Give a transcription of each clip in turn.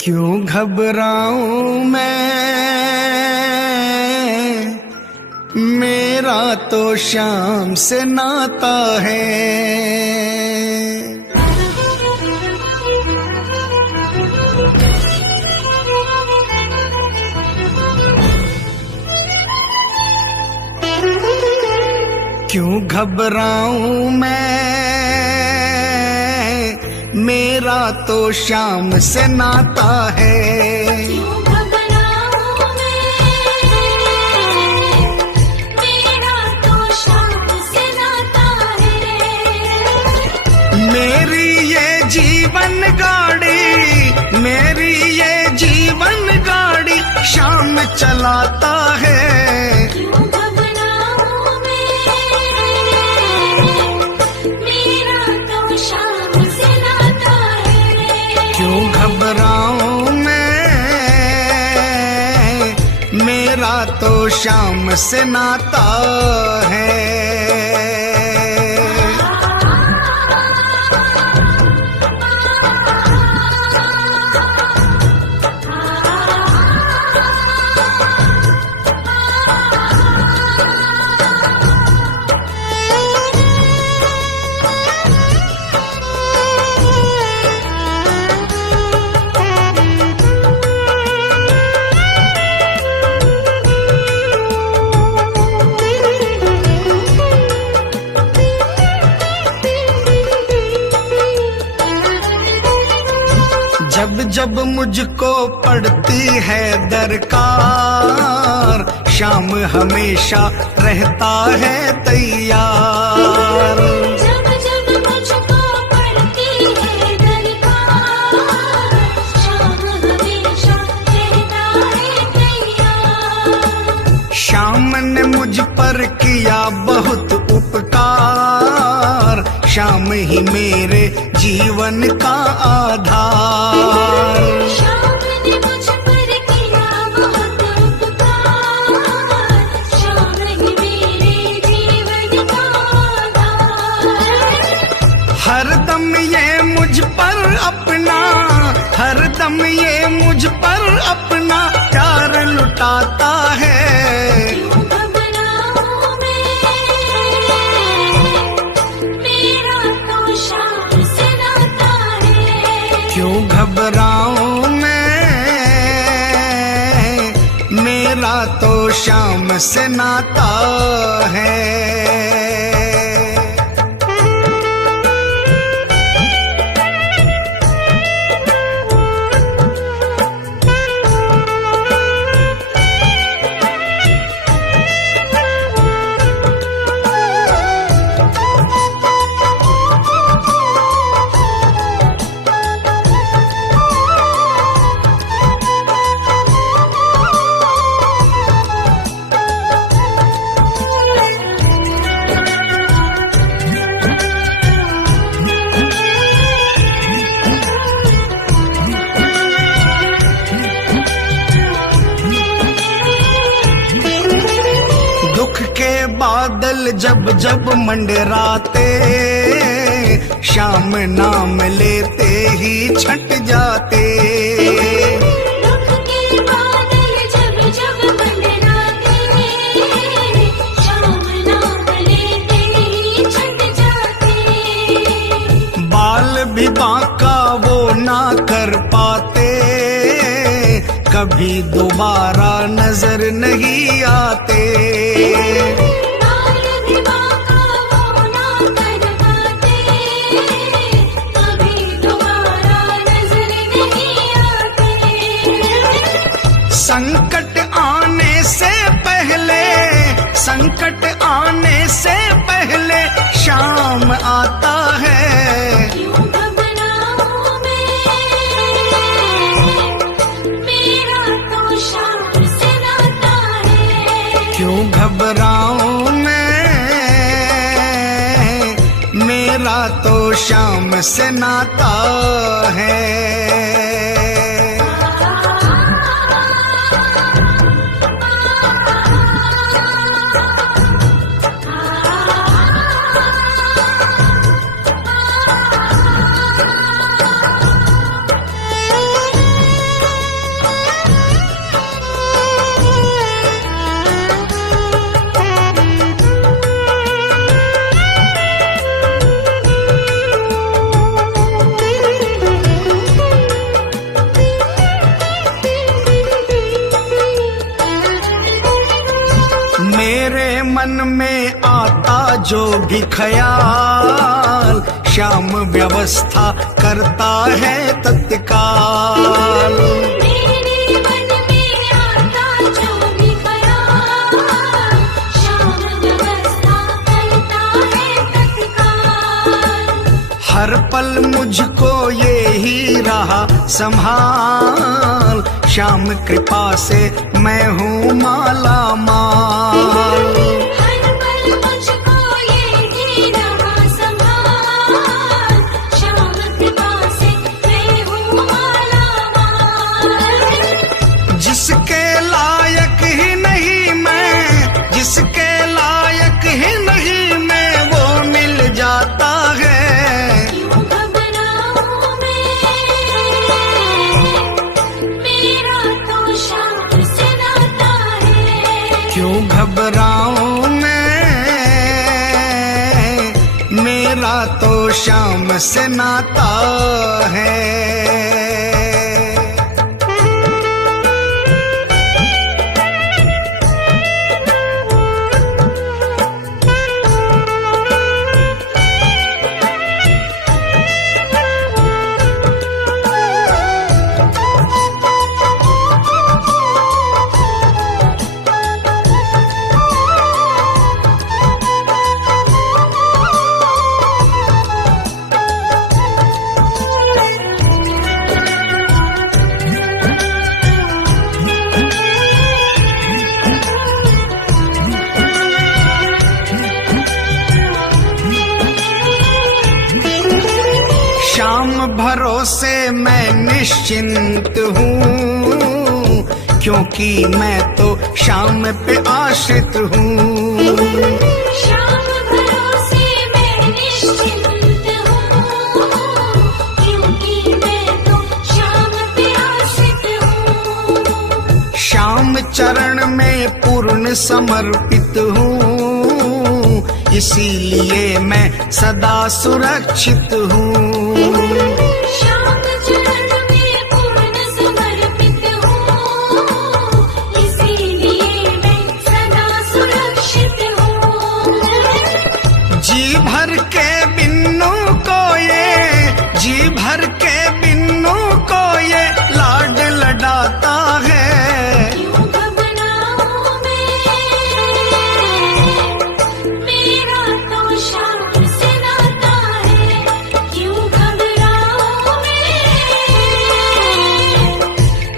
क्यों घबराऊं मैं, मेरा तो शाम से नाता है। क्यों घबराऊं मैं, मेरा तो शाम से नाता है। क्यों घबराऊं मैं, मेरा तो शाम से नाता है। मेरी ये जीवन गाड़ी, मेरी ये जीवन गाड़ी शाम चलाता है। क्यों घबराऊं मैं, मेरा तो शाम से नाता है। क्यों घबराऊं मैं, मेरा तो शाम से नाता है। जब जब मुझको पड़ती है दरकार, शाम हमेशा रहता है तैयार। जब जब मुझको पड़ती है दरकार, शाम हमेशा रहता है तैयार। शाम ने मुझ पर किया बहुत उपकार, शाम ही मेरे जीवन का आधार। शाम ने मुझ पर किया बहुत उपकार, शाम ही मेरे जीवन का आधार। हरदम ये मुझ पर अपना, हरदम ये मुझ पर अपना प्यार लुटाता है। क्यों घबराऊं मैं, मेरा तो शाम से नाता है। क्यों घबराऊं मैं, मेरा तो शाम से नाता है। दुख के बादल जब जब मंडराते, शाम नाम लेते ही छट जाते। दुख के बादल जब जब मंडराते, शाम नाम लेते ही छट जाते। बाल भी बांका वो ना कर पाते, कभी दोबारा नजर नहीं आते। बाल भी बांका वो ना कर पाते, कभी दोबारा नजर नहीं आते। संकट आने से पहले, संकट आने से पहले शाम आता है। क्यों घबराऊं मैं, मेरा तो शाम से नाता है। क्यों घबराऊं मैं, मेरा तो शाम से नाता है। जो भी ख्याल, श्याम व्यवस्था करता है तत्काल। मेरे मन में आता जो भी ख्याल, श्याम व्यवस्था करता है तत्काल। हर पल मुझको ये ही रहा संभाल, श्याम कृपा से मैं हूँ माला माल। हर पल मुझको ये ही रहा संभाल, श्याम कृपा से मैं हूँ माला माल। जिसके लायक ही नहीं मैं, जिसके लायक ही नहीं मैं, वो मिल जाता है। क्यों घबराऊं मैं, मेरा तो श्याम से नाता है। क्यों घबराऊं मैं, मेरा तो श्याम से नाता है। श्याम भरोसे मैं निश्चिंत हूँ, क्योंकि मैं तो श्याम पे आश्रित हूँ। श्याम भरोसे मैं निश्चिंत हूँ, क्योंकि मैं तो श्याम पे आश्रित हूँ। श्याम चरण में पूर्ण समर्पित हूँ, इसीलिए मैं सदा सुरक्षित हूँ। श्याम चरण में पूर्ण समर्पित हूँ, इसीलिए मैं सदा सुरक्षित हूँ। जी भर के बिन्नू को ये, जी भर के बिन्नू को ये लाड लडाता है। क्यों घबराऊं मैं, मेरा तो श्याम से नाता है। क्यों घबराऊं मैं,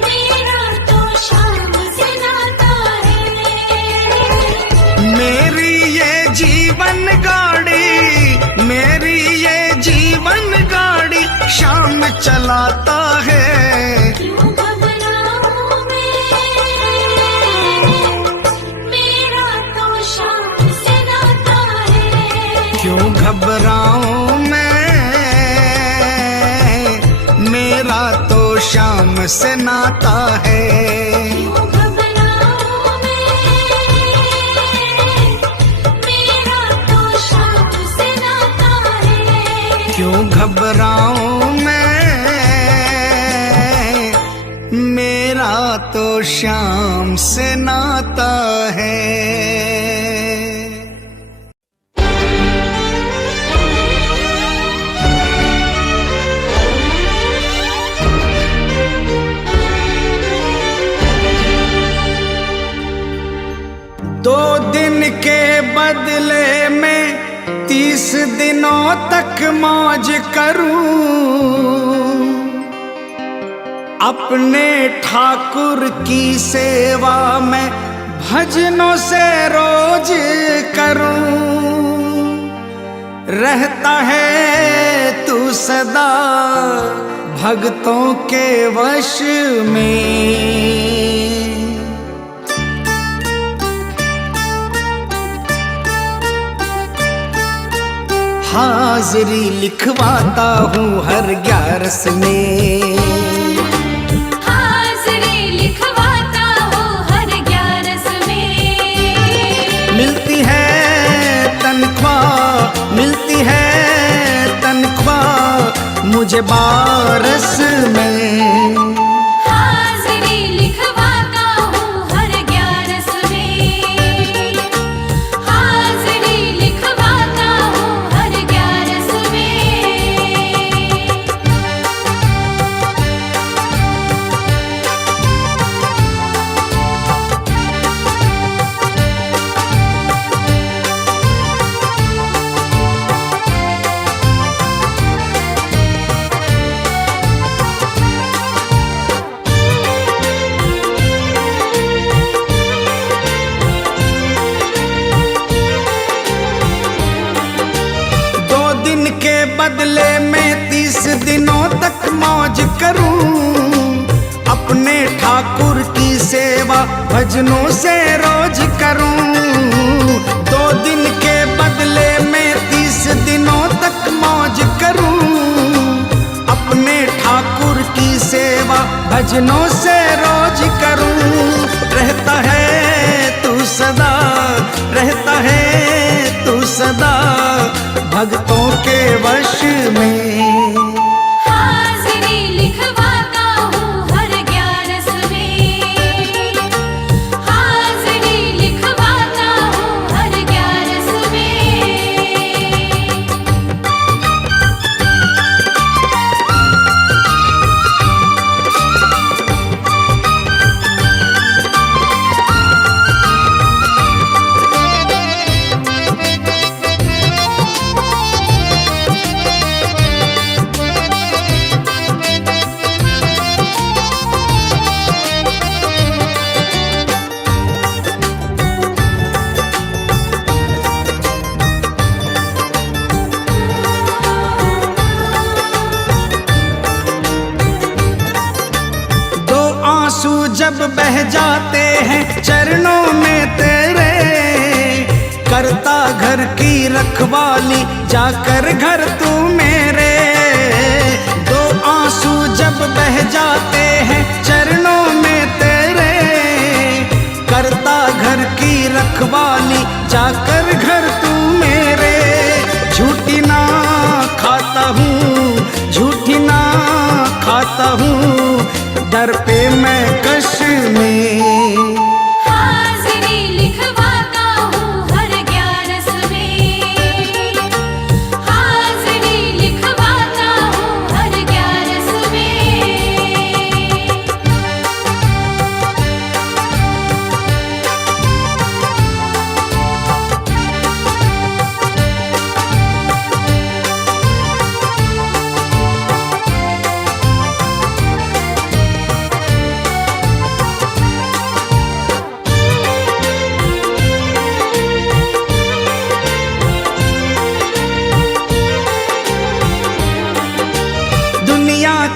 मेरा तो श्याम से नाता है। मेरी ये जीवन गाड़ी, मेरी ये जीवन गाड़ी श्याम चलाता है। क्यों घबराऊं मैं, मेरा तो श्याम से नाता है। क्यों घबराऊं मैं, मेरा तो श्याम से नाता है। क्यों घबराऊं मैं, मेरा तो श्याम से नाता है। क्यों घबराऊं मैं, मेरा तो श्याम से नाता है। दो दिन के बदले में 30 दिनों तक मौज करूं, अपने ठाकुर की सेवा में भजनों से रोज करूं। रहता है तू सदा भक्तों के वश में, हाजिरी लिखवाता हूँ हर 11 में। हाजिरी लिखवाता हूँ हर 11 में। मिलती है तनख्वाह, मिलती है तनख्वाह मुझे 12 में। हाजिरी लिखवाता हूँ हर 11 में। हाजिरी लिखवाता मौज करूं, अपने ठाकुर की सेवा भजनों से रोज करूं। 2 दिन के बदले में 30 दिनों तक मौज करूं, अपने ठाकुर की सेवा भजनों से रोज करूं। रहता है तू सदा, रहता है तू सदा भक्तों के वश में। हाजिरी लिखवाता हूँ हर 11 में, हाजिरी लिखवाता हूँ हर 11 में। जब बह जाते हैं चरणों में तेरे, करता घर की रखवाली जाकर घर तू मेरे। 2 आंसू जब बह जाते हैं चरणों में तेरे, करता घर की रखवाली जाकर घर तू मेरे। झूठी ना खाता हूँ, झूठी ना खाता हूँ, दर पे मैं कश में। हाजिरी लिखवाता हूँ हर 11 में, हाजिरी लिखवाता हूँ हर 11 में।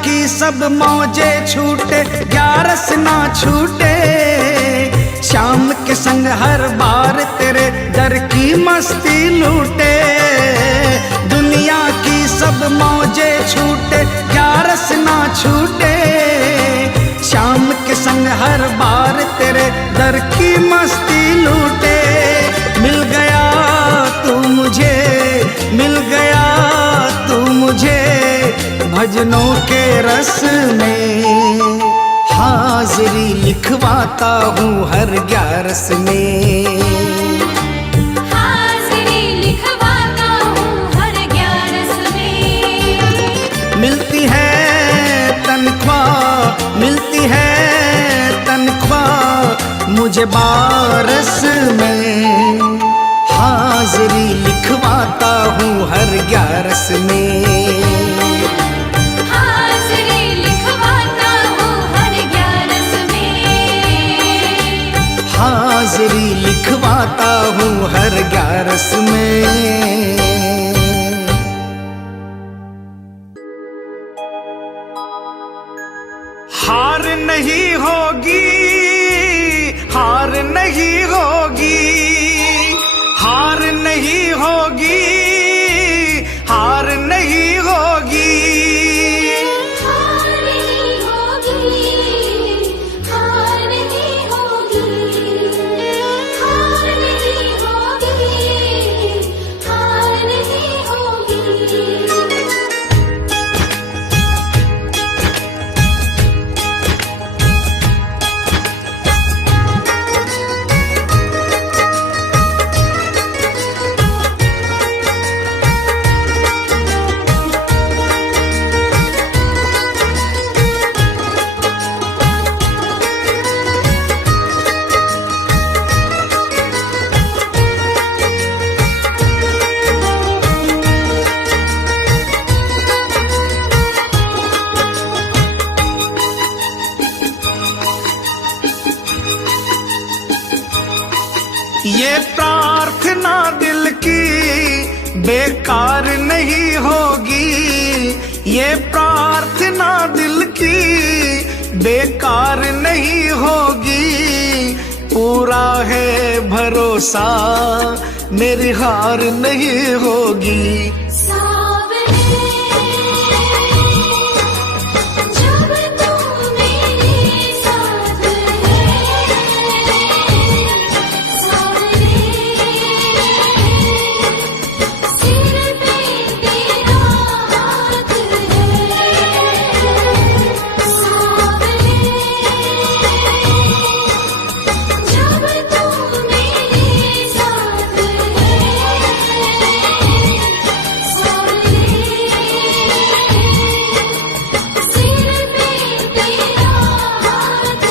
की सब मौजे छूटे 11 ना छूटे, शाम के संग हर बार तेरे दर की मस्ती लूटे। दुनिया की सब मौजे छूटे 11 ना छूटे, शाम के संग हर बार तेरे दर की मस्ती लूटे। मिल गया तू मुझे, मिल गया तू मुझे भजनों के रस में। हाजिरी लिखवाता हूँ हर 11 में, हाजिरी लिखवाता हूँ हर 11 में। मिलती है तनख्वाह, मिलती है तनख्वाह मुझे 12 में। हाजिरी लिखवाता हूँ हर 11 में, हाजिरी लिखवाता हूँ हर 11 में। हार नहीं होगी, हार नहीं होगी, हार नहीं होगी, हार नहीं होगी। ये प्रार्थना दिल की बेकार नहीं होगी, ये प्रार्थना दिल की बेकार नहीं होगी, पूरा है भरोसा मेरी हार नहीं होगी। सावरे जब तू मेरे साथ है, सावरे सिर पे तेरा हाथ है, सावरे जब तू मेरे साथ है, सावरे सिर पे तेरा हाथ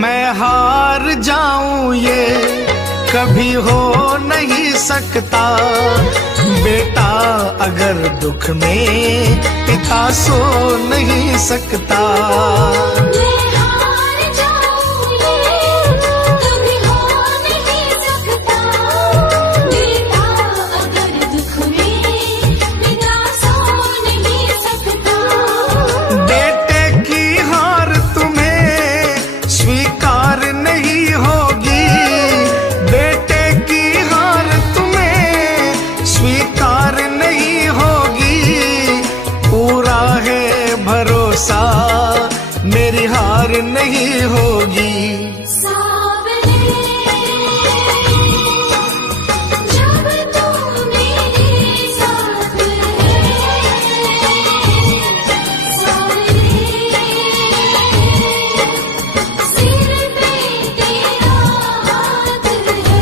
मैं हार जाऊं ये कभी हो नहीं सकता, बेटा अगर दुख में पिता सो नहीं सकता। मैं हार जाऊं ये कभी हो नहीं सकता, बेटा अगर दुख में पिता सो नहीं सकता। बेटे की हार तुम्हें स्वीकार नहीं होगी, बेटे की हार तुम्हें स्वीकार नहीं होगी, पूरा है भरोसा मेरी हार नहीं होगी। सावरे जब तू मेरे साथ है, सावरे सिर पे तेरा हाथ है।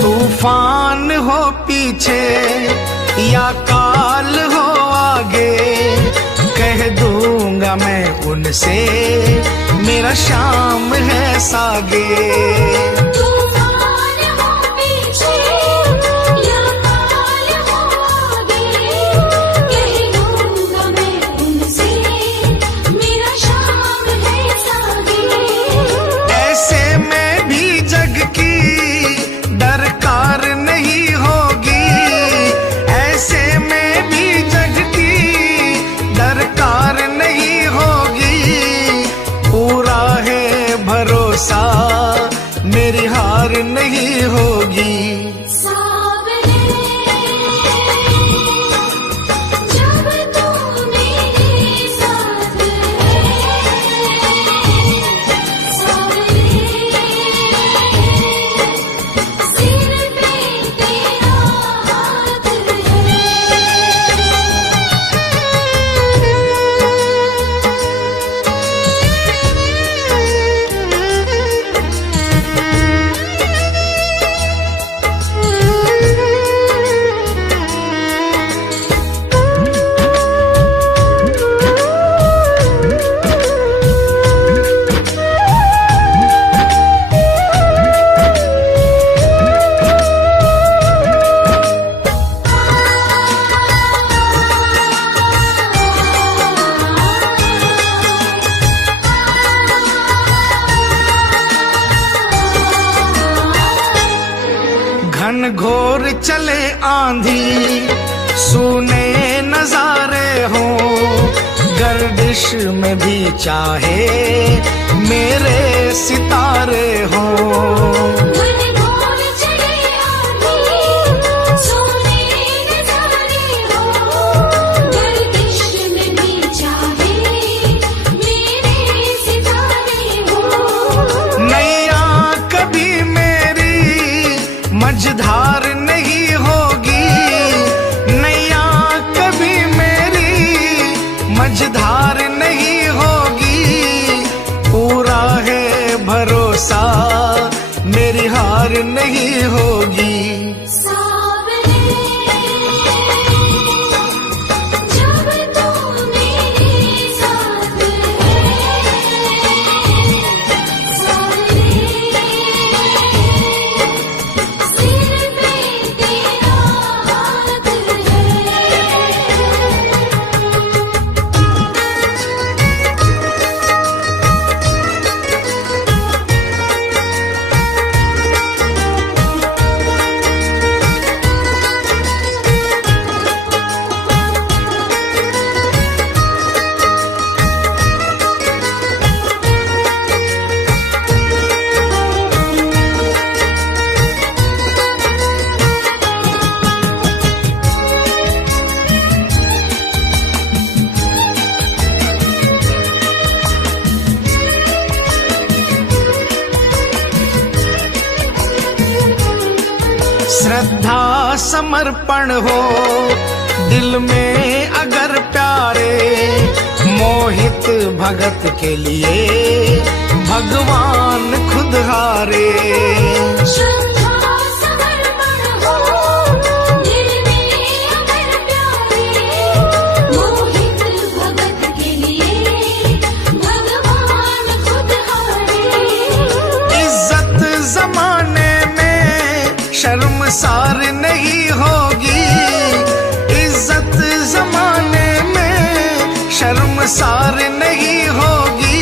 तूफान हो पीछे या काल हो आगे, कह दूंगा मैं उनसे मेरा शाम है सागे। तूफान हो पीछे या काल हो आगे, कह दूंगा मैं उनसे मेरा शाम है सागे। ऐसे में भी जग की दरकार नहीं होगी, ऐसे में भी जग की दरकार नहीं होगी, पूरा है भरोसा मेरी और चले आंधी, सुने नजारे हो, गर्दिश में भी चाहे मेरे सितारे हो। घनघोर चले आंधी, सोने नजारे हो, गर्दिश में भी चाहे मेरे सितारे हो। नैया कभी मेरी मझधार नहीं होगी, नैया कभी मेरी मझधार नहीं होगी, पूरा है भरोसा मेरी हार नहीं होगी। सावरे जब तू मेरे साथ है, सावरे सिर पे तेरा हाथ है। श्रद्धा समर्पण हो दिल में अगर प्यारे, मोहित भगत के लिए भगवान खुद हारे। श्रद्धा समर्पण हो दिल में अगर प्यारे, मोहित भगत के लिए भगवान खुद हारे। इज्जत जमाने में शर्मसार नहीं होगी, इज्जत जमाने में शर्मसार नहीं होगी,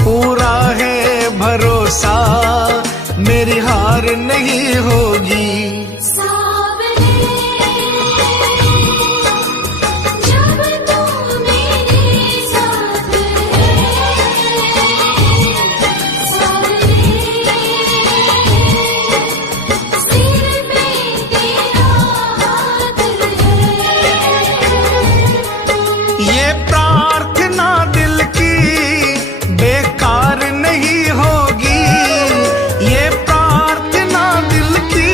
पूरा है भरोसा मेरी हार नहीं होगी। सावरे जब तू मेरे साथ है, सावरे सिर पे तेरा हाथ है। ये प्रार्थना दिल की बेकार नहीं होगी, ये प्रार्थना दिल की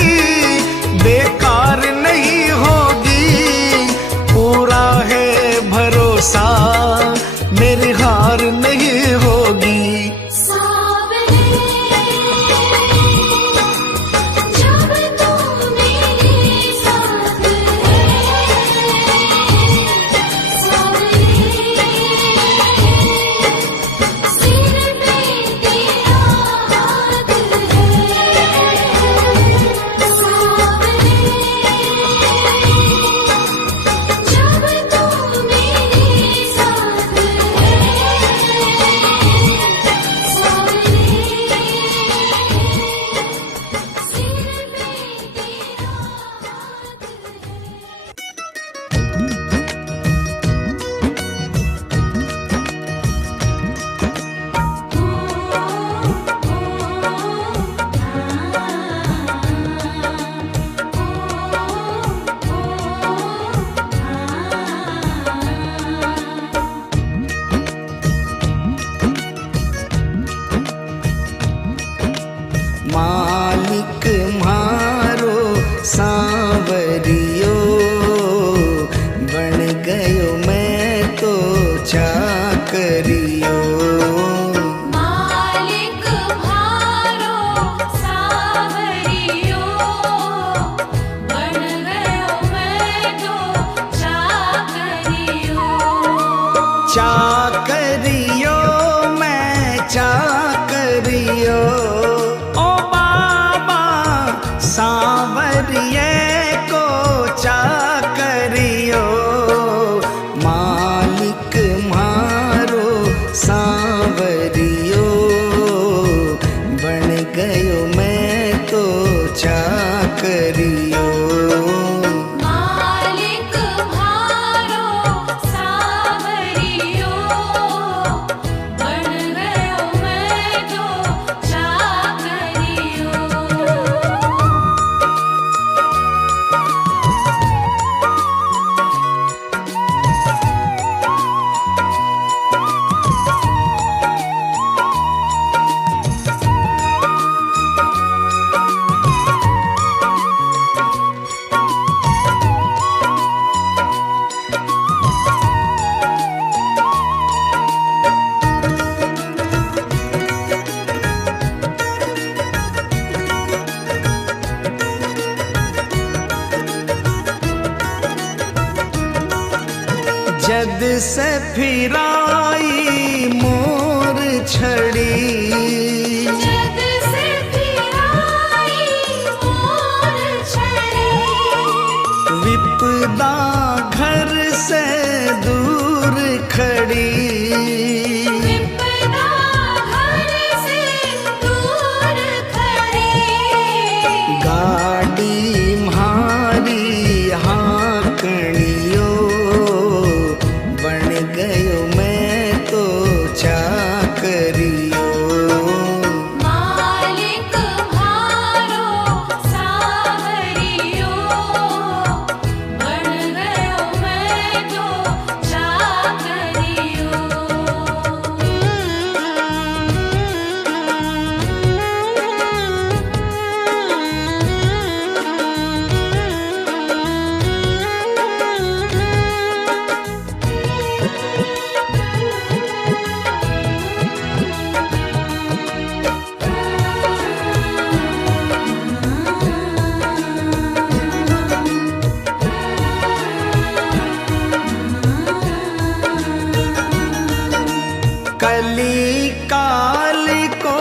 मालिक भारो सावरियो, बन गयो मैं तो चाकरियो। जद से फिराई मोर छड़ी, जद से फिराई मोर छड़ी, विपदा घर से दूर खड़ी। विपदा घर से दूर खड़ी, गाड़ी म्हारी हाँकणियो, बन गयो मैं तो चाकरियो। मालिक भारो सावरियो, बन गयो मैं तो चाकरियो। कली काल को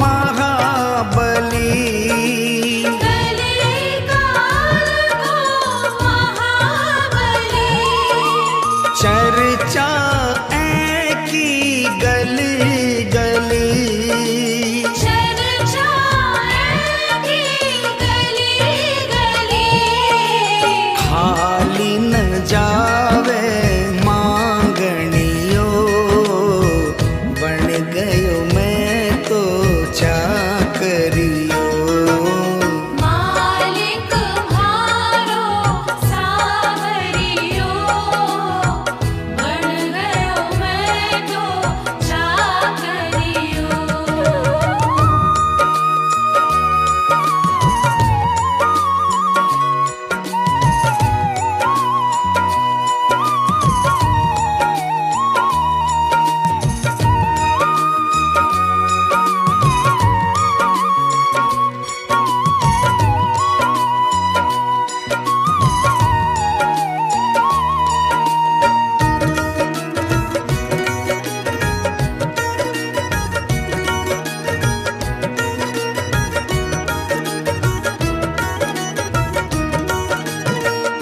महाबली, कली काल को महाबली, चर्चा की गली गली। चर्चा की गली गली, खाली न जावे मांगणियो, बन गयो मैं तो चाकरियो। मालिक भारो सावरियो, बन गयो मैं तो चाकरियो।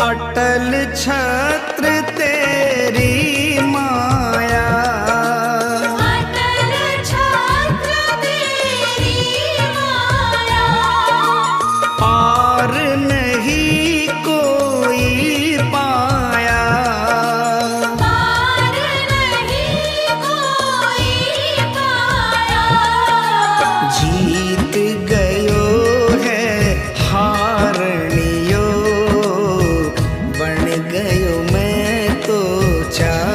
अटल छत्र तेरी माया, अटल छत्र तेरी माया, पार नहीं कोई पाया। पार नहीं कोई पाया, जीत गयो है हारणियो, बन गयो मैं तो चाकरियो।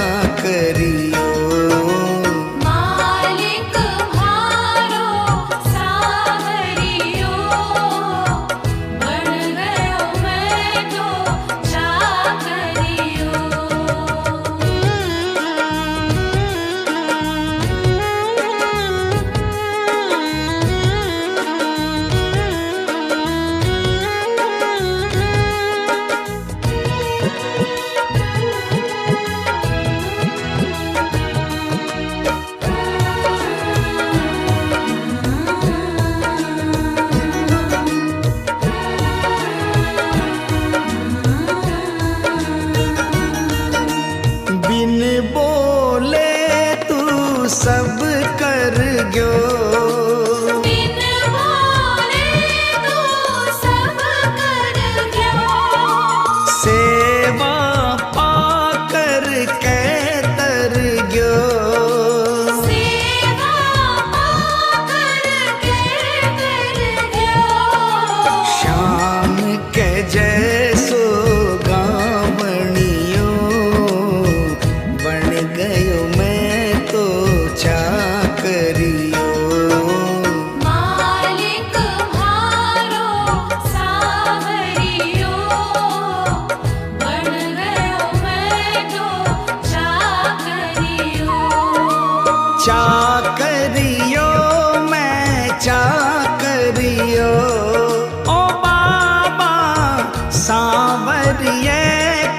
करिए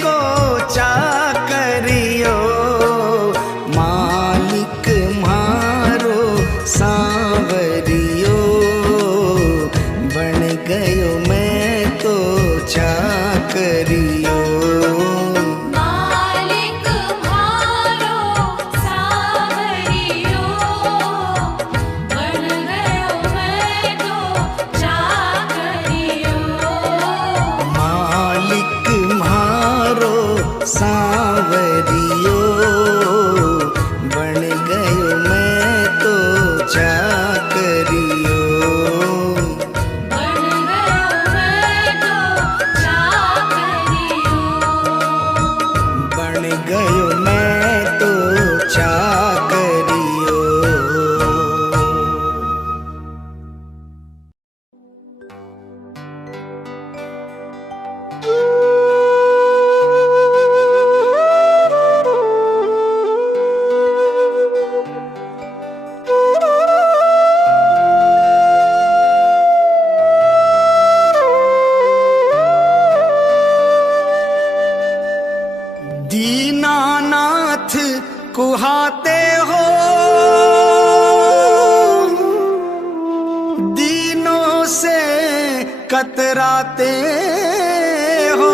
को चाकरियो मालिक मारो सांवरियो बन गयो मैं तो चाकरियो मालिक मारो सांवरियो बन गयो मैं तो चाकरियो मालिक मारो सांवरियो बन गयो मैं तो चाकरियो बन गयो मैं तो चाकरियो बन गयो मैं तो चाकरियो दीनानाथ कुहाते हो दीनों से कतराते हो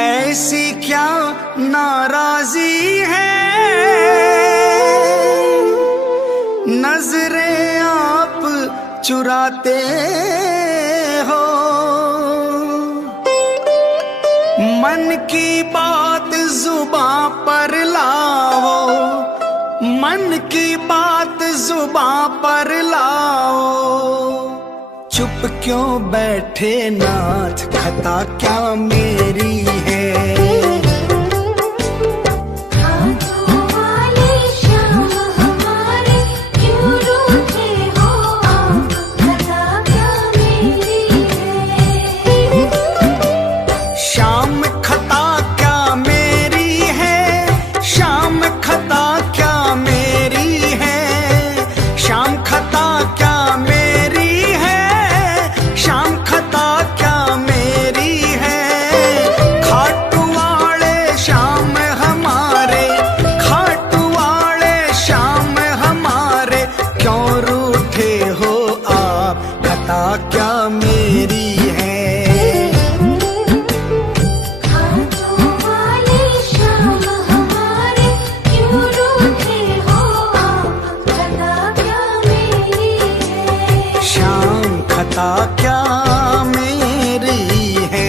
ऐसी क्या नाराजी है नजरें आप चुराते हो मन की बात जुबां पर लाओ मन की बात जुबां पर लाओ चुप क्यों बैठे नाथ खता क्या मेरी है हाथों वाले श्याम हमारे क्यों रूठे हो आप खता क्या मेरी है शाम खता क्या मेरी है शाम खता क्या मेरी है शाम खता क्या मेरी है शाम खता क्या मेरी है खाटू वाले श्याम हमारे खाटू वाले श्याम हमारे क्यों रूठे हो आप खता क्या मेरी है हाथों वाले श्याम हमारे क्यों रूठे हो आप खता क्या मेरी है शाम खता क्या मेरी है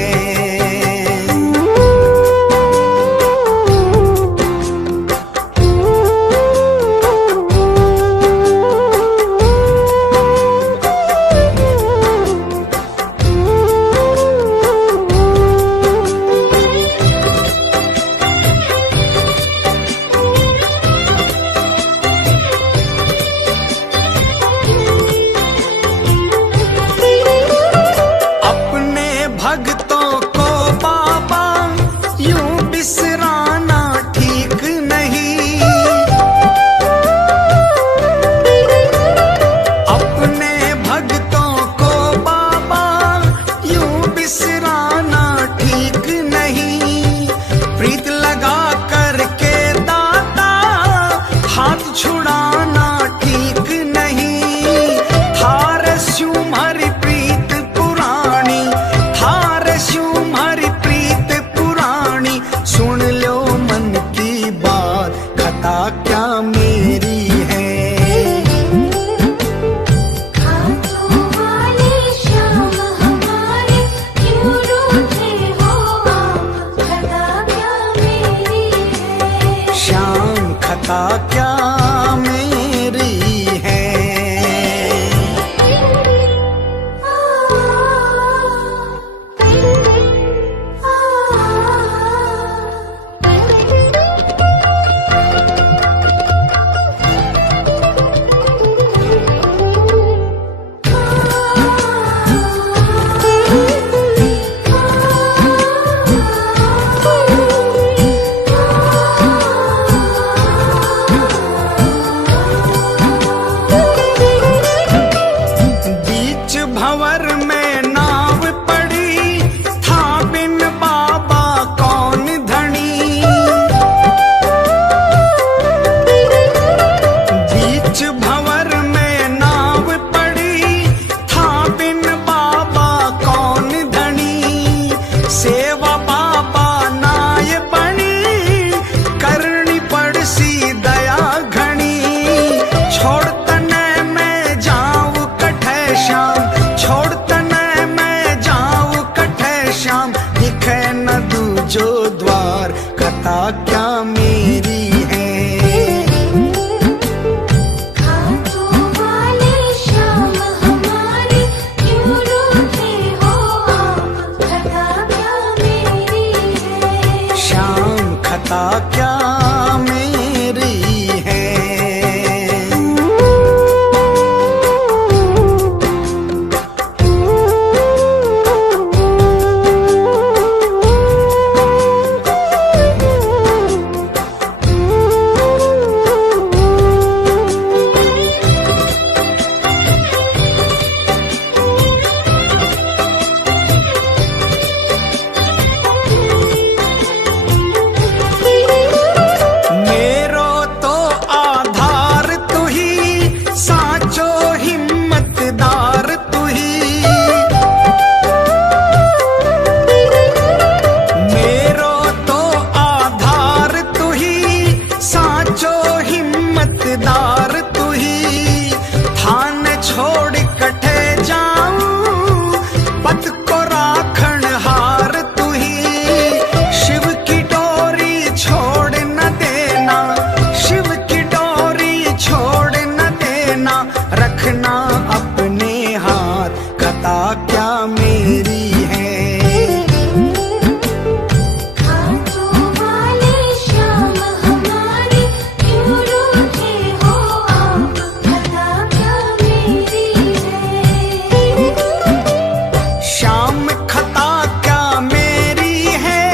खता क्या मेरी है,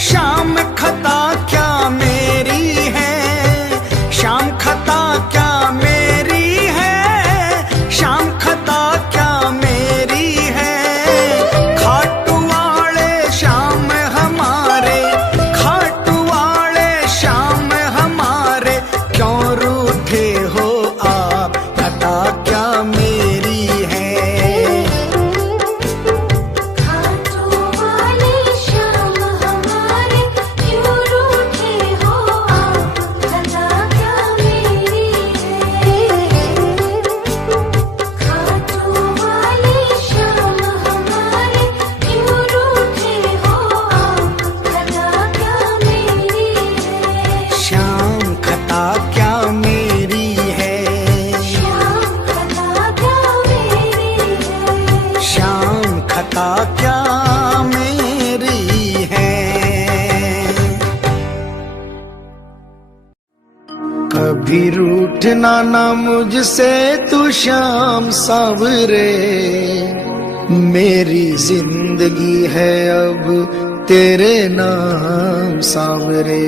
शाम खता क्या मेरी है, शाम खता क्या मेरी है, शाम खता क्या मेरी है। खाटू वाले श्याम हमारे, खाटू वाले श्याम हमारे, क्यों रूठे हो आप, खता क्या मेरी है। खाटू वाले श्याम हमारे, क्यों रूठे हो आप, खता क्या मेरी है। खाटू वाले श्याम हमारे, क्यों रूठे हो आप, खता क्या मेरी है। श्याम खता क्या मेरी है, श्याम खता क्या मेरी है। श्याम खता क्या मेरी है। कभी रूठना ना मुझसे तू श्याम सावरे, मेरी जिंदगी है अब तेरे नाम सावरे।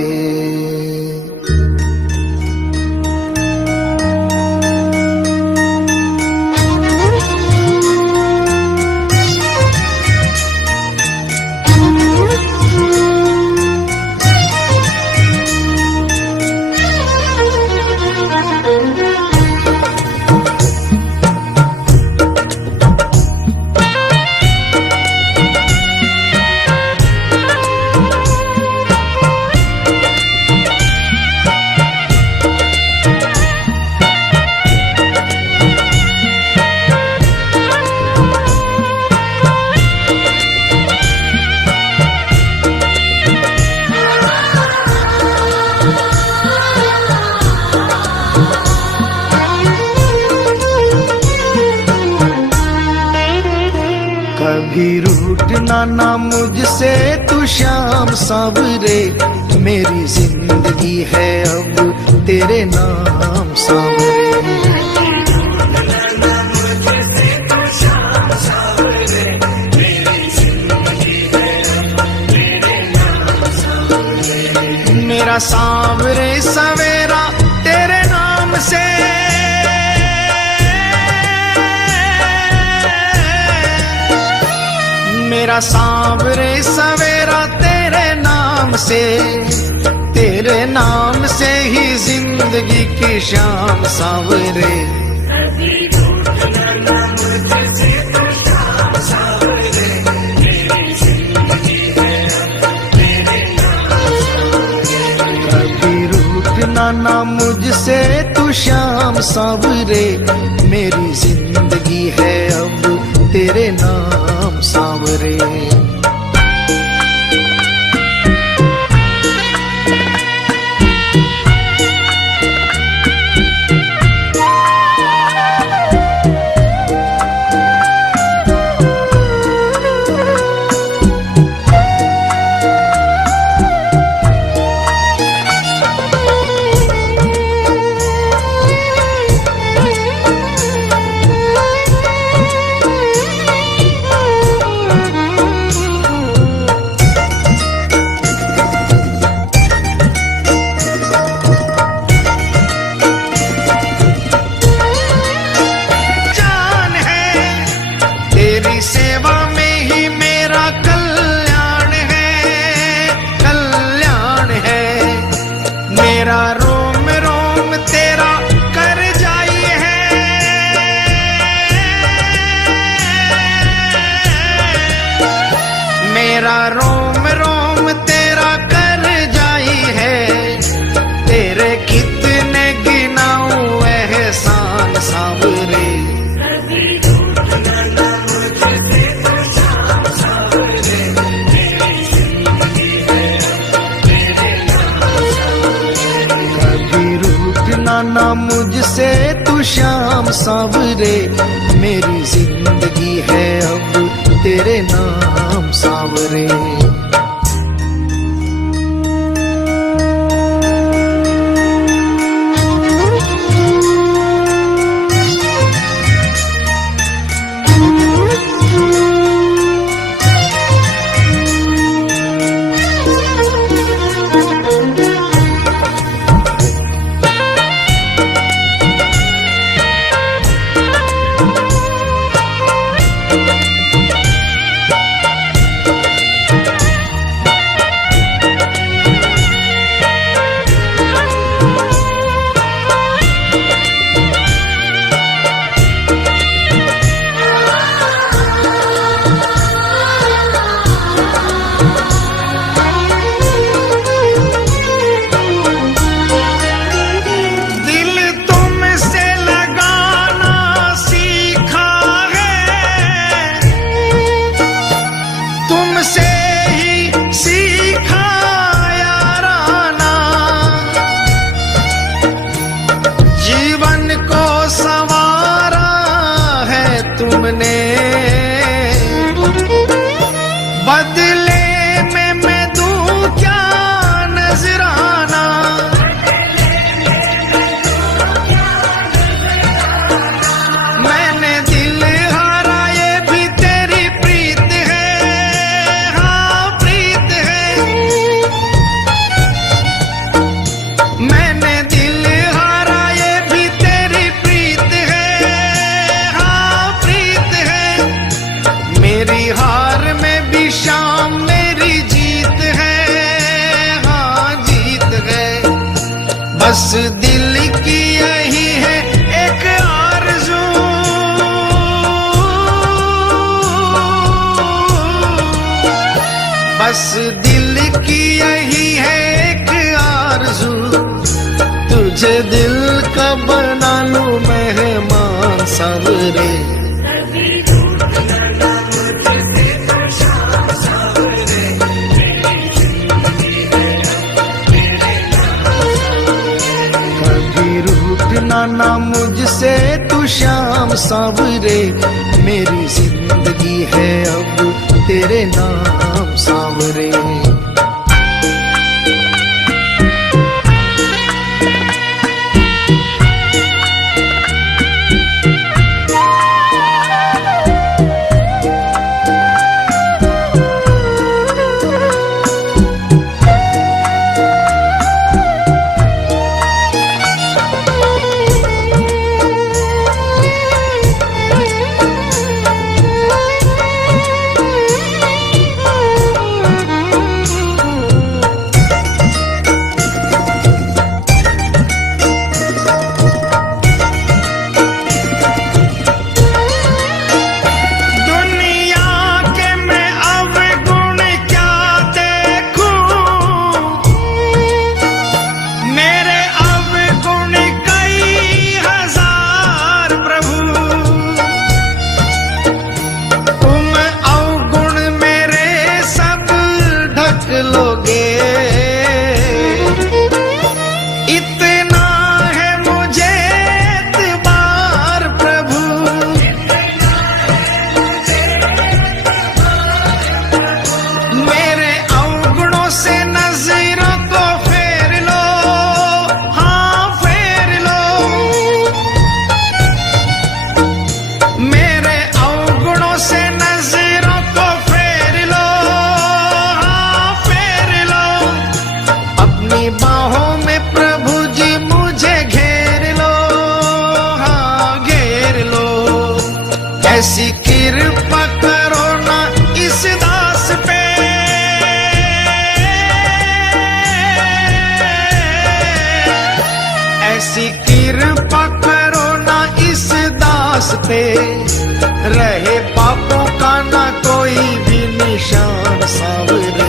कभी रूठना ना मुझसे तू श्याम सावरे, मेरी जिंदगी है अब तेरे नाम सावरे। मेरा सांवरे सवेरा तेरे नाम से, मेरा सांवरे सवेरा तेरे नाम से, तेरे नाम से ही जिंदगी की शाम सांवरे। कभी रूठना ना मुझसे तू श्याम सांवरे, मेरी जिंदगी है अब तेरे नाम सांवरे। मेरा रोम रोम तेरा कर जाई है, तेरे कितने गिनाऊं एहसान सांवरे। कभी रूठना ना मुझसे तू श्याम सांवरे, मेरी जिंदगी है अब तेरे नाम सांवरे। बदले में मैं दूं क्या नजराना, मैंने दिल हारा ये भी तेरी प्रीत है, हाँ प्रीत है। मैंने दिल हारा ये भी तेरी प्रीत है, हाँ प्रीत है। मेरी हार में भी शाम मेरी जीत है, हाँ जीत है। बस दिल की यही है एक आरज़ू, बस दिल की यही है एक आरज़ू, तुझे दिल का बना लूं मेहमान सावरे। ना मुझसे तू शाम सावरे, मेरी जिंदगी है अब तेरे नाम सावरे। ऐसी कृपा करो ना इस दास पे, ऐसी कृपा करो ना इस दास पे, रहे पापों का ना कोई भी निशान सावरे।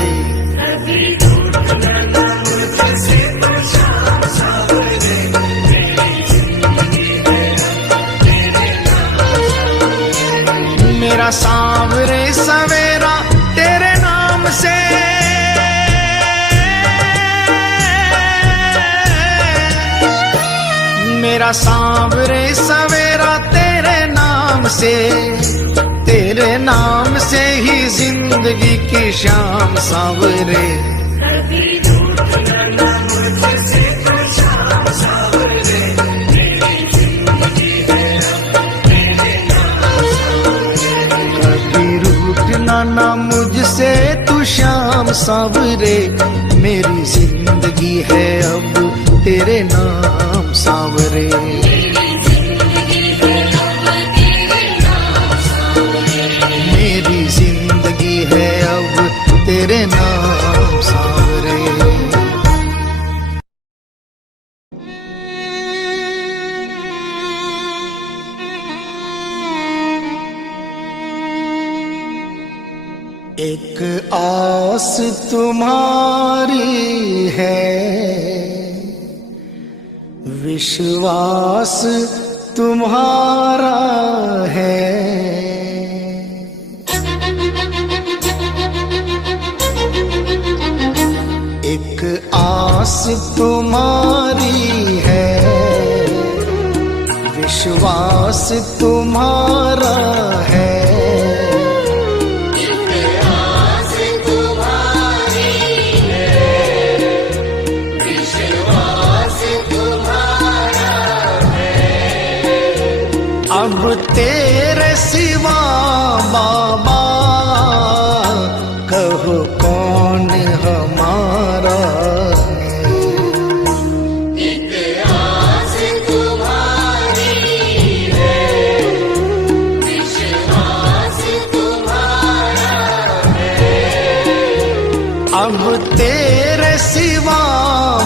मेरा सांवरे सवेरा तेरे नाम से, मेरा सांवरे सवेरा तेरे नाम से, तेरे नाम से ही जिंदगी की शाम सांवरे। ना मुझसे तू शाम सावरे, मेरी जिंदगी है अब तेरे नाम सावरे। मेरी जिंदगी है अब तेरे नाम सावरे। एक आस तुम्हारी है, विश्वास तुम्हारा है। एक आस तुम्हारी है, विश्वास तुम्हारा है। एक आस तेरे सिवा बाबा कहो कौन हमारा है। एक आस तुम्हारी है, विश्वास तुम्हारा है। अब तेरे सिवा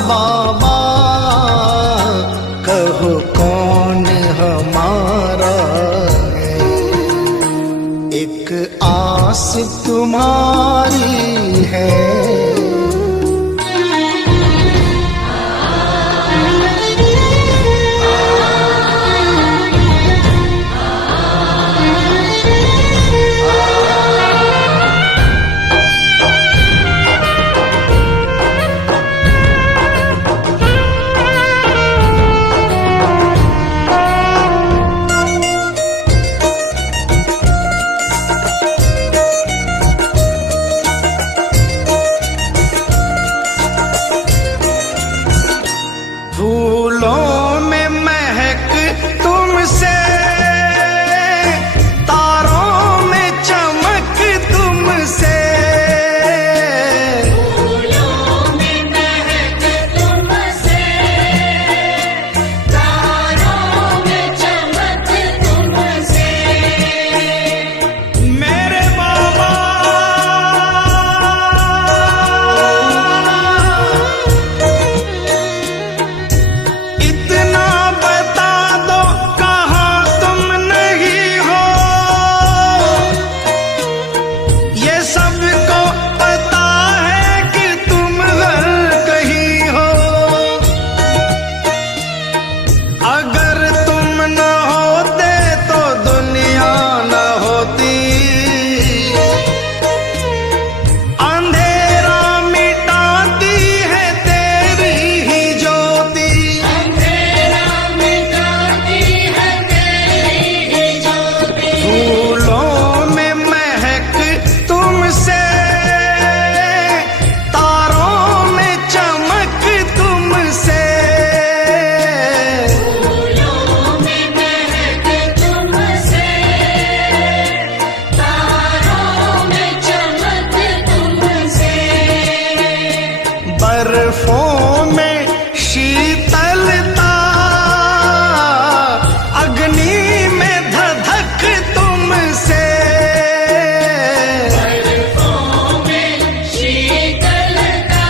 बाबा कहो कौन हमारा है। एक आस तुम्हारी है। फूलों में महक तुमसे, तारों में चमक तुमसे। फूलों में महक तुमसे, तारों में चमक तुमसे। मेरे बाबा इतना बता दो कहाँ तुम नहीं हो। ये सबको पता है कि तुम हर कहीं हो। अगर तुम न होते तो दुनिया न होती। अंधेरा मिटाती है तेरी ही ज्योति। अंधेरा मिटाती है तेरी ही ज्योति। फूलों में महक तुमसे, तारों में चमक तुमसे। फूलों में महक तुमसे, तारों में चमक तुमसे। बर्फों में शीतलता, अग्नि में धधक तुमसे। बर्फों में शीतलता,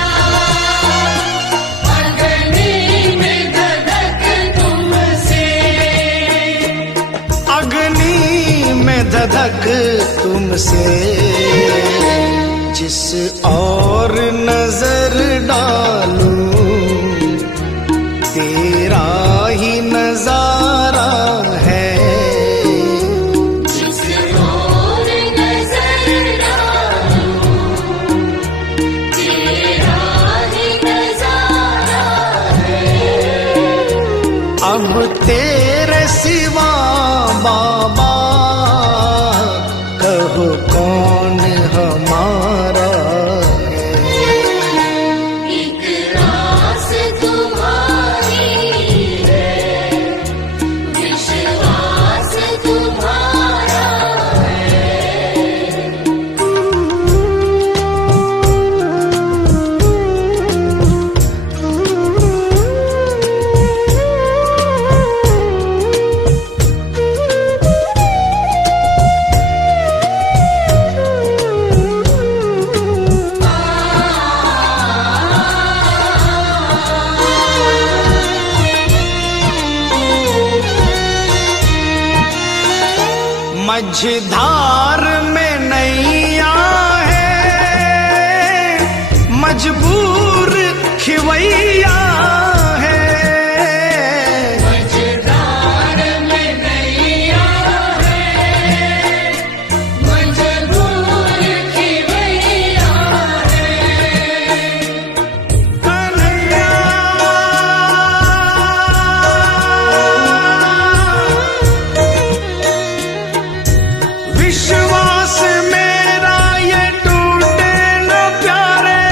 अग्नि में धधक तुमसे। अग्नि में धधक तुमसे। जिस और नजर डालूं तेरा ही नजारा है। जिस ओर नजर डालूं, तेरा ही नजारा है। अब तेरे सिवा बाबा कहो कौन हमारा है। एक आस तुम्हारी है, विश्वास तुम्हारा है। मझधार में नैया है, मजबूर खिवैया है। मझधार में नैया है, मजबूर खिवैया है। कन्हैया विश्वास मेरा ये टूटे न प्यारे।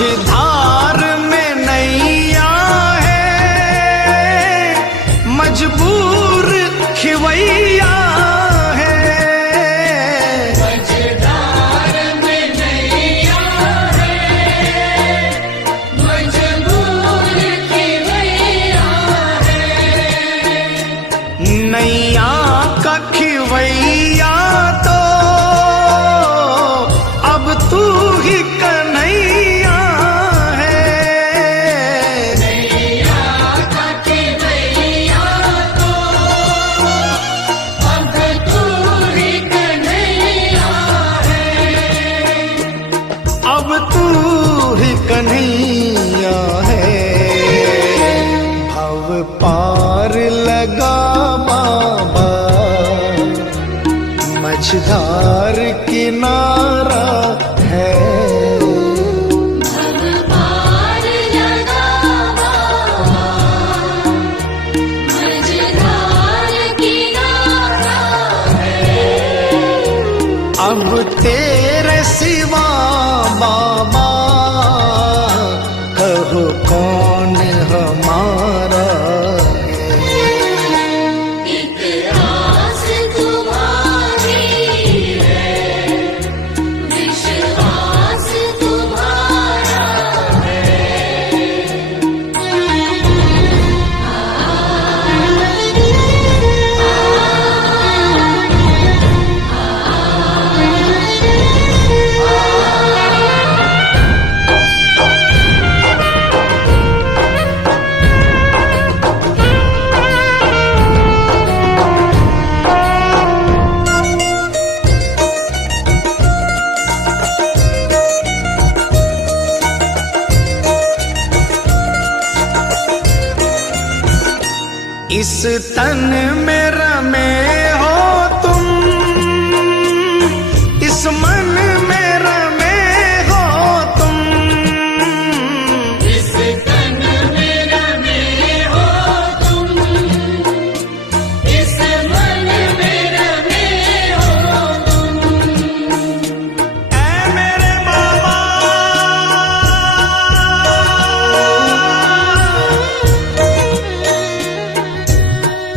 मझधार में नैया है, मजबूर खिवैया है। मझधार में नैया है, मजबूर खिवैया है। नैया का खिवैया तो अब तू ही कन्हैया है। नैया का खिवैया तो अब तू ही कन्हैया है। अब तू ही कन्हैया है। भव पार लगा बाबा, मझधार किनारा है। भव पार लगा बाबा, मझधार किनारा है। अब तेरे सिवा बाबा, कहो कौन हमारा है। एक आस तुम्हारी है, विश्वास तुम्हारा इस तन में रमे हो तुम, इस मन में रमे हो तुम। इस तन में रमे हो तुम, इस मन में रमे हो तुम। ऐ मेरे बाबा,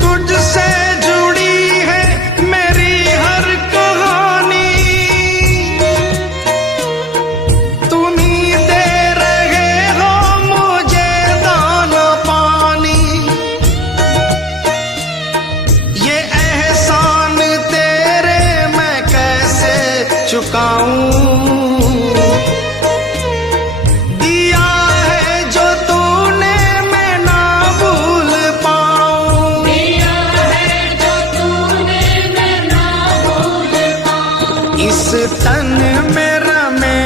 तुझसे जुड़ी है मेरी हर कहानी। तुम ही दे रहे हो मुझे दाना पानी। ये एहसान तेरे मैं कैसे चुकाऊं। दिया है जो तूने मैं ना भूल पाऊं। दिया है जो तूने मैं ना भूल पाऊं। इस तन में रमे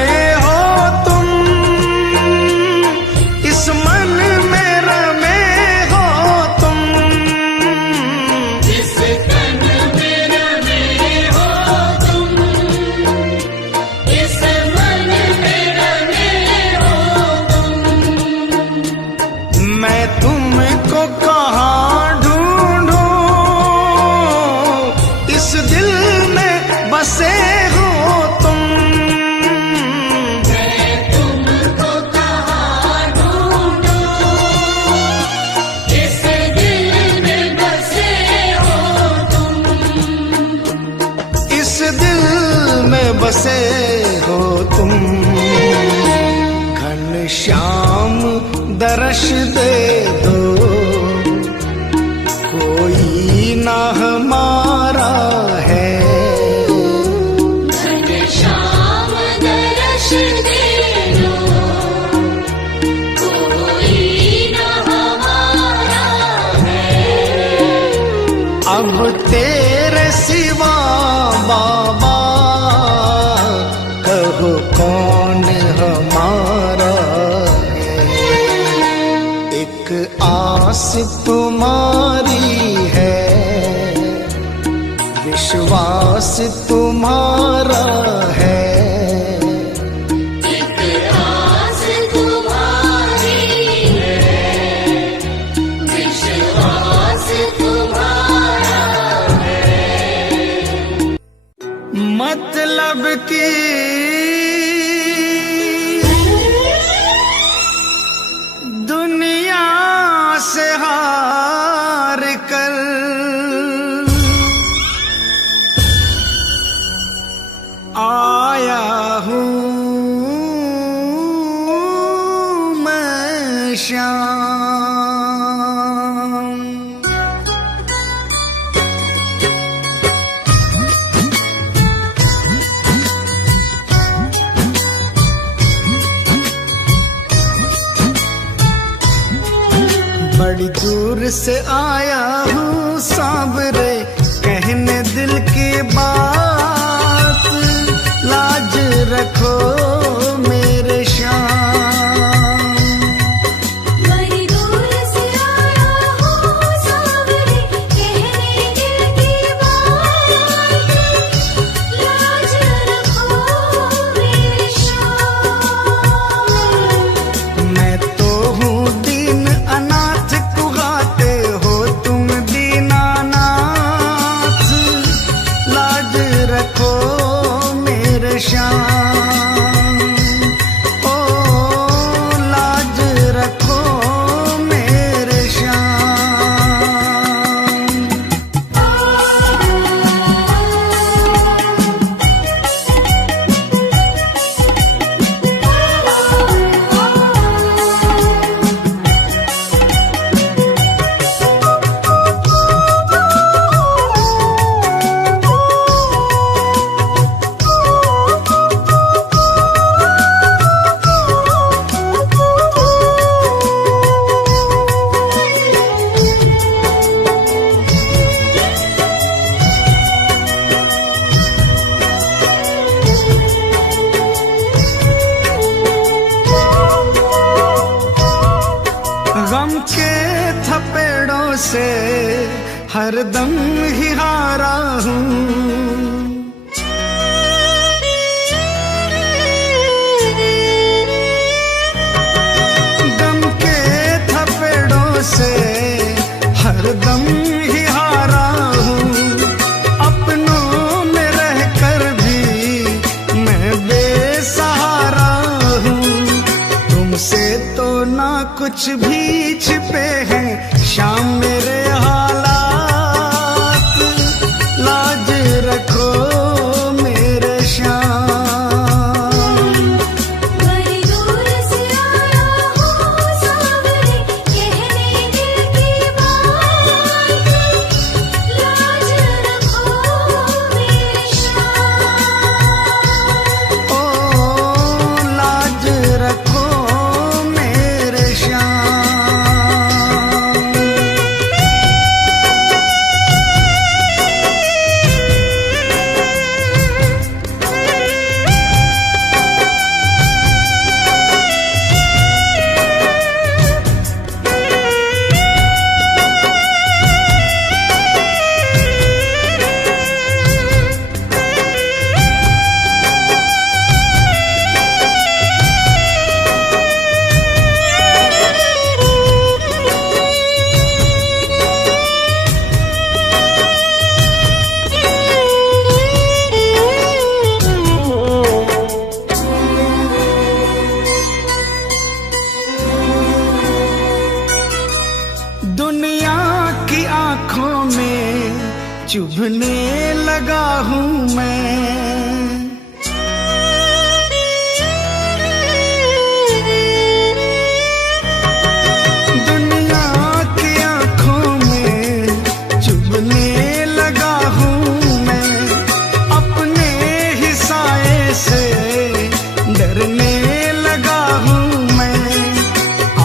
हो तुम, इस मन में रमे हो तुम। इस तन में रमे हो तुम, इस मन में रमे हो तुम। मैं तुमको कहाँ ढूंढूं, इस दिल में बसे हो तुम। मैं तुमको कहाँ ढूंढूं, इस दिल में बसे हो तुम। इस दिल में बसे हो तुम। घनश्याम दर्श दे दो, कोई ना हमारा है। घनश्याम दर्श दे दो, कोई न हमारा है। अब तेरे सिवा बाबा, कहो कौन हमारा है। एक आस तुम्हारी है, विश्वास तुम्हारा है। एक आस तुम्हारी है, विश्वास तुम्हारा है। मतलब की श्याम। बड़ी दूर से आया हूँ सांवरे, कहने दिल की बात, लाज रखो मेरे श्याम। बड़ी दूर से आया हूँ सांवरे, कहने दिल की बात, लाज रखो मेरे श्याम। मैं तो हूँ दीन अनाथ, कुहाते हो तुम दीनानाथ, लाज रखो मेरे श्याम। ओ लाज रखो मेरे श्याम। गम के थपेड़ों से हरदम ही हारा हूँ, गम के थपेड़ों से हरदम ही हारा हूँ। अपनों में रहकर भी मैं बेसहारा हूँ, तुमसे तो ना कुछ भी छिपे हैं श्याम मेरे हालात, लाज रखो मेरे श्याम। बड़ी दूर से आया हूँ सांवरे, कहने दिल की बात, लाज रखो मेरे श्याम। ओ लाज रखो मेरे श्याम। दुनिया की आंखों में चुभने लगा हूँ मैं, दुनिया की आंखों में चुभने लगा हूँ मैं। अपने ही साए से डरने लगा हूँ मैं,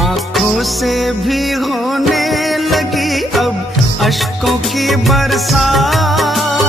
आंखों से भी होने लगी अब अश्कों की बरसात,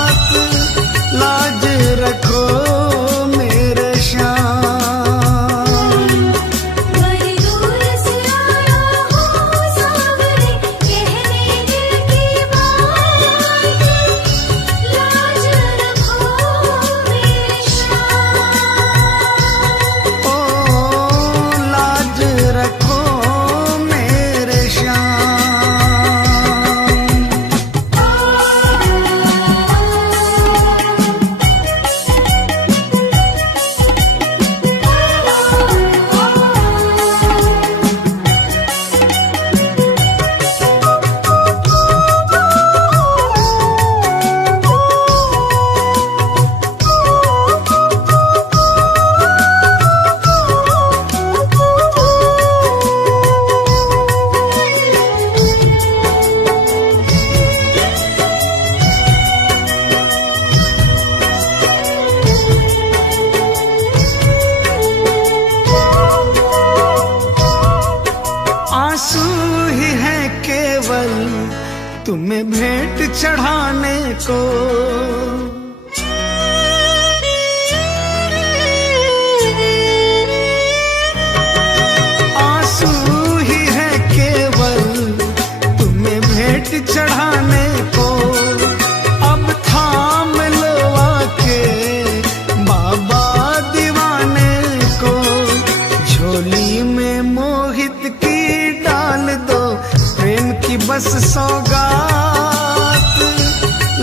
बस सौगात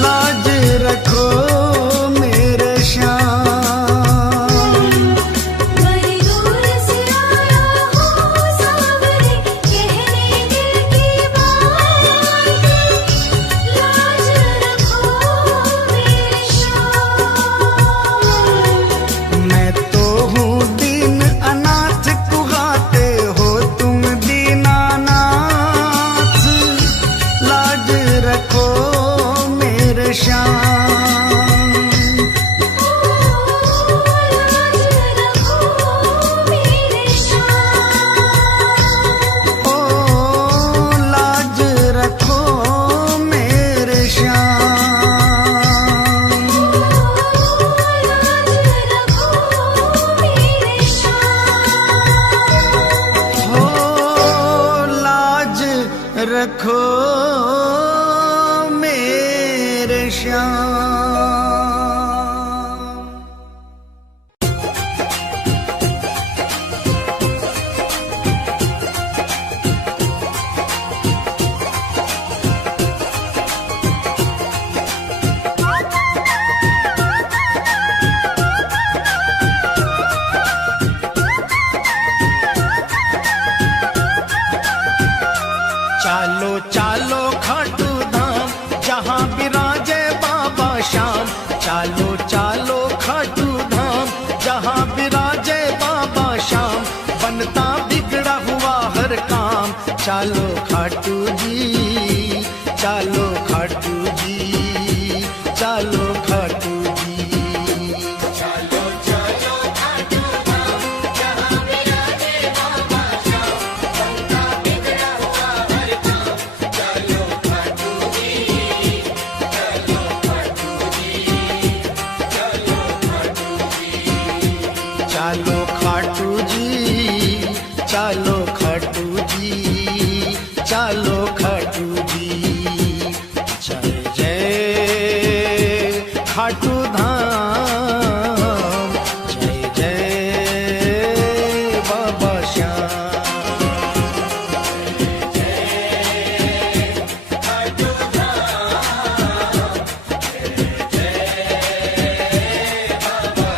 लाज रखो मेरे श्याम। बड़ी दूर से आया हूँ सावरे, कहने दिल की बात, लाज रखो मेरे श्याम। मैं तो हूँ दीन अनाथ, कुहाते हो तुम दीनानाथ, लाज रखो मेरे श्याम। ओ लाज रखो मेरे श्याम। ओ लाज रखो मेरे श्याम। चालो चालो खाटू धाम, जहाँ विराजे बाबा श्याम। चालो चालो खाटू धाम, जहाँ विराजे बाबा श्याम। बनता बिगड़ा हुआ हर काम, चालो खाटू जी, चालो खाटू जी, चालो खाटू जी। चालो चालो खाटू धाम, जहाँ विराजे बाबा श्याम। बनता बिगड़ा हुआ हर काम, चालो खाटू जी, चालो खाटू जी, चालो खाटू जी। चालो खाटू जी, चालो खाटू जी, चालो खाटू जी। जय जय खाटू धाम, जय जय बाबा श्याम। खाटू धाम, जय जय बाबा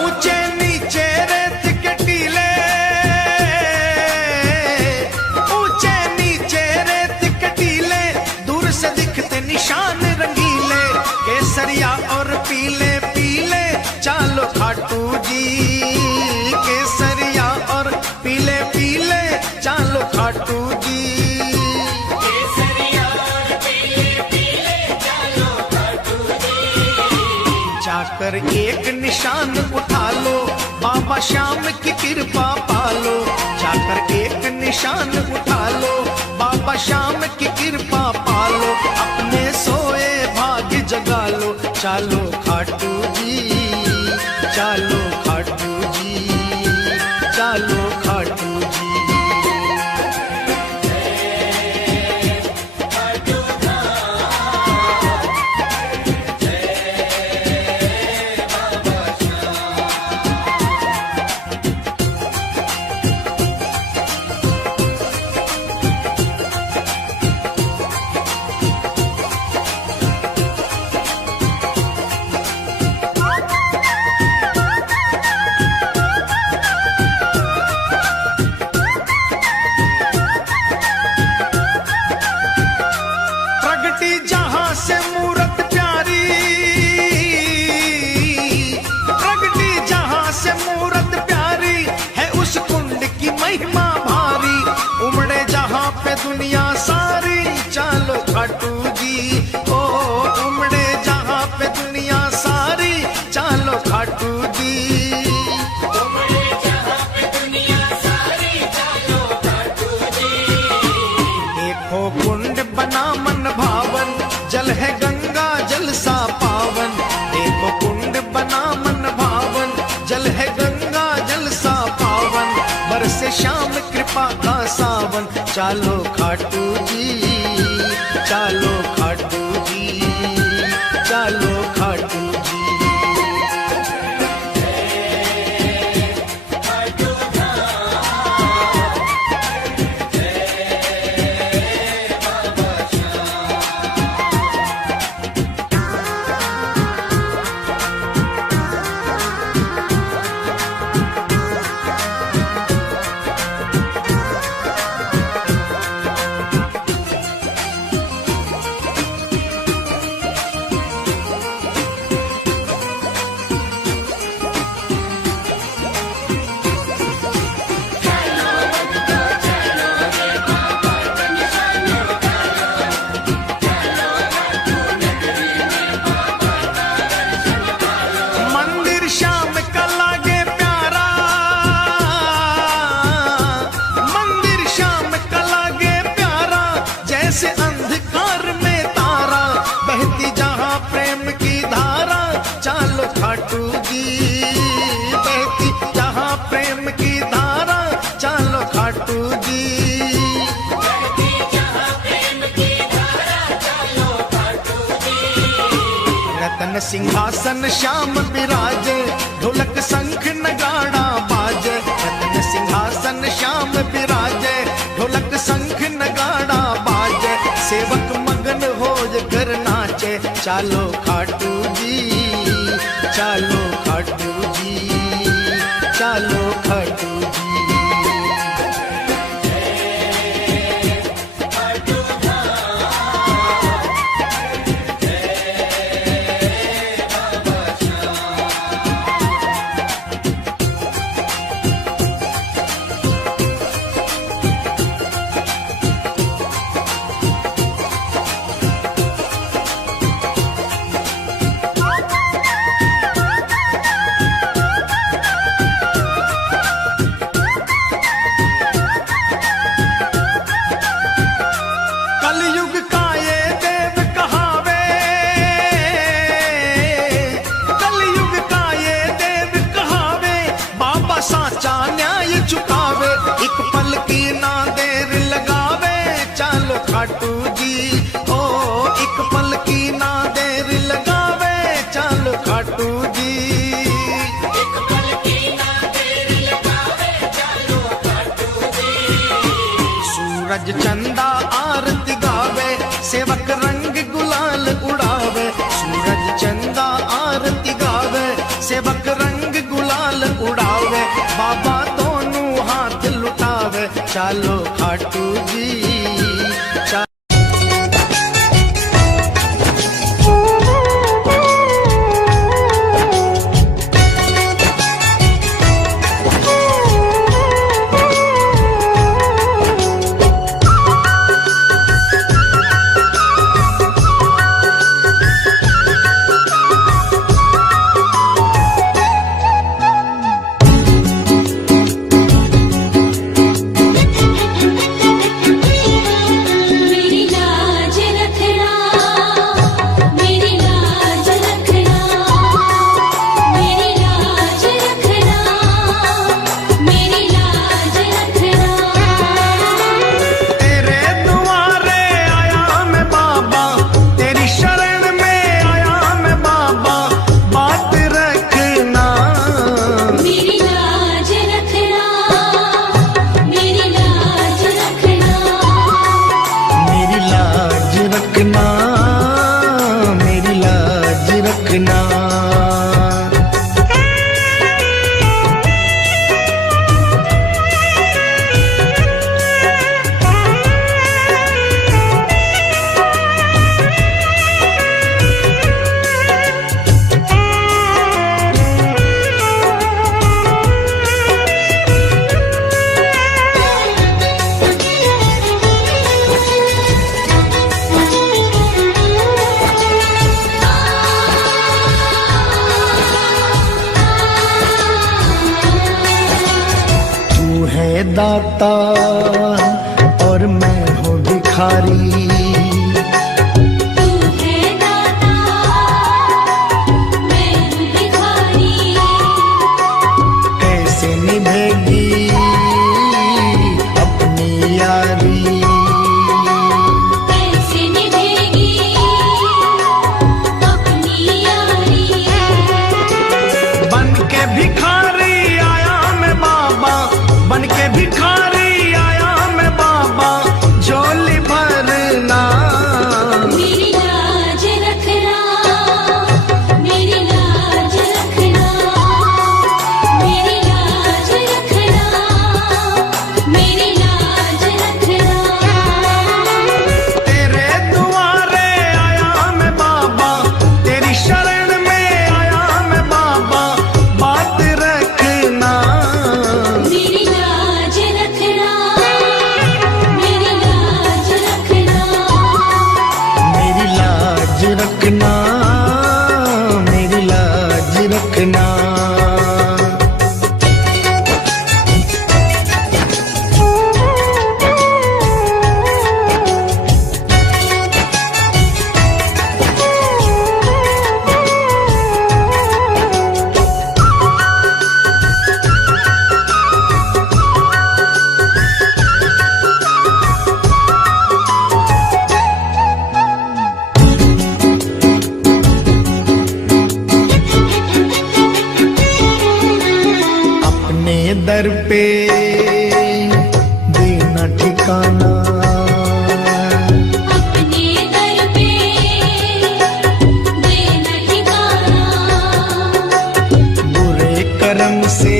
ऊंचे नीचे रेत के टीले, ऊंचे नीचे रेत के टीले, दूर से दिखते निशान रंगीले, केसरिया और पीले पीले। चालो खाटू जी, केसरिया और पीले पीले, चालो खाटू जी। केसरिया और पीले पीले, चालो खाटू जी। जाकर एक निशान उठा लो, बाबा श्याम की कृपा पालो। जाकर एक निशान उठा लो, बाबा श्याम की कृपा पालो। अपने सोए भाग्य जगा लो, चालो खाटू जी, चालो खाटू जी, चालो खाटू जी। खाटू धाम, जय बाबा श्याम। चालो खाटू जी, चालो खाटू जी, चालो खाटू जी। जैसे अंधकार में तारा बहती जहां प्रेम की धारा, चालो खाटू जी, बहती जहां प्रेम की धारा, चालो खाटू जी, बहती जहां प्रेम की धारा, चलो खाटू जी। रतन सिंहासन श्याम विराजे, ढोलक शंख नगाड़ा बाजे। रतन सिंहासन श्याम विराजे, ढोलक शंख नगाड़ा बाजे। सेवक मगन हो कर नाचे, चालो खाटू जी, चालो खाटू जी, चालो खाटू जी। कलयुग का ये देव कहावे, कलयुग का ये देव कहावे, बाबा साचा न्याय चुकावे। एक पल की ना देर लगावे, चालो खाटू जी, ओ एक पल की ना देर लगावे, चालो खाटू जी, एक पल की ना देर लगावे, चलो खाटू जी। सूरज चंदा आरती गावे, सेवक रंग गुलाल उड़ावे। सूरज चंदा आरती गावे, सेवक रंग गुलाल उड़ावे। बाबा दोनों हाथ लुटावे, चालो खाटू जी, मेरी लाज रखना, मेरी लाज रखना, मेरी लाज रखना, मेरी लाज रखना। तेरे दुआरे आया मैं बाबा, तेरी शरण में आया मैं बाबा, बात रखना। मेरी लाज रखना, मेरी लाज रखना, मेरी लाज रखना, मेरी लाज रखना। तू है दाता और मैं हूँ भिखारी, तू है दाता, मैं हूँ भिखारी। कैसे निभेगी अपनी यारी। दर पे देना ठिकाना, अपने दर पे देना ठिकाना, बुरे कर्म से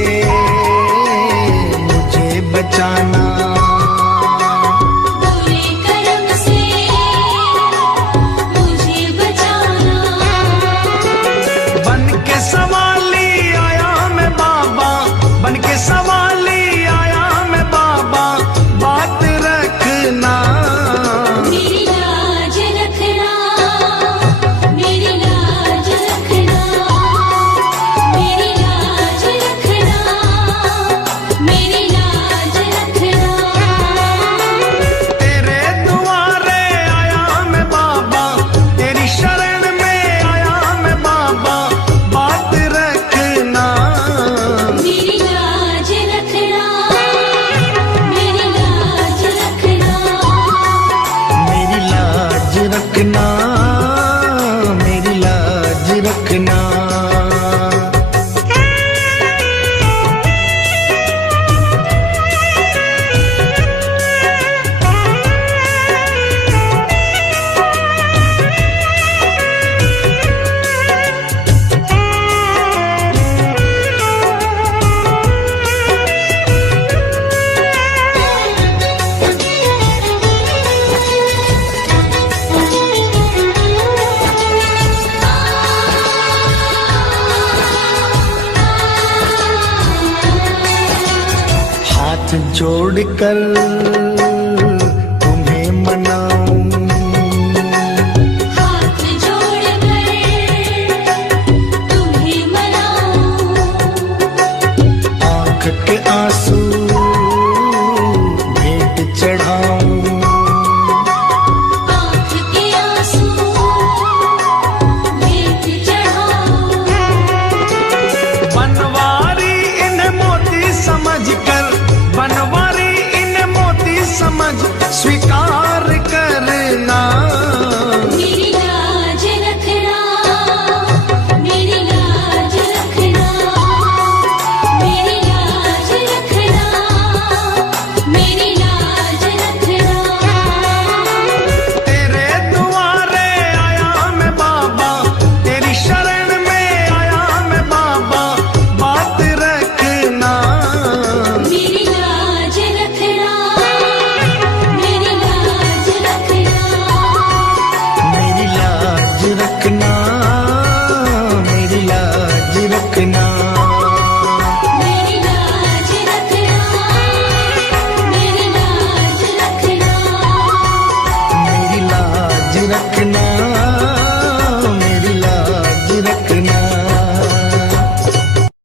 मुझे बचाना, बुरे कर्म से मुझे बचाना। बन के सवाली आया मैं बाबा, बन के सवाली आया मैं बाबा, बात रखना, मेरी लाज रखना, मेरी लाज रखना, मेरी लाज रखना, मेरी लाज रखना। तेरे दुआरे आया मैं बाबा, तेरी शरण में आया मैं बाबा, बात रखना, मेरी लाज रखना, मेरी लाज रखना, मेरी लाज रखना, मेरी लाज रखना। हाथ जोड़कर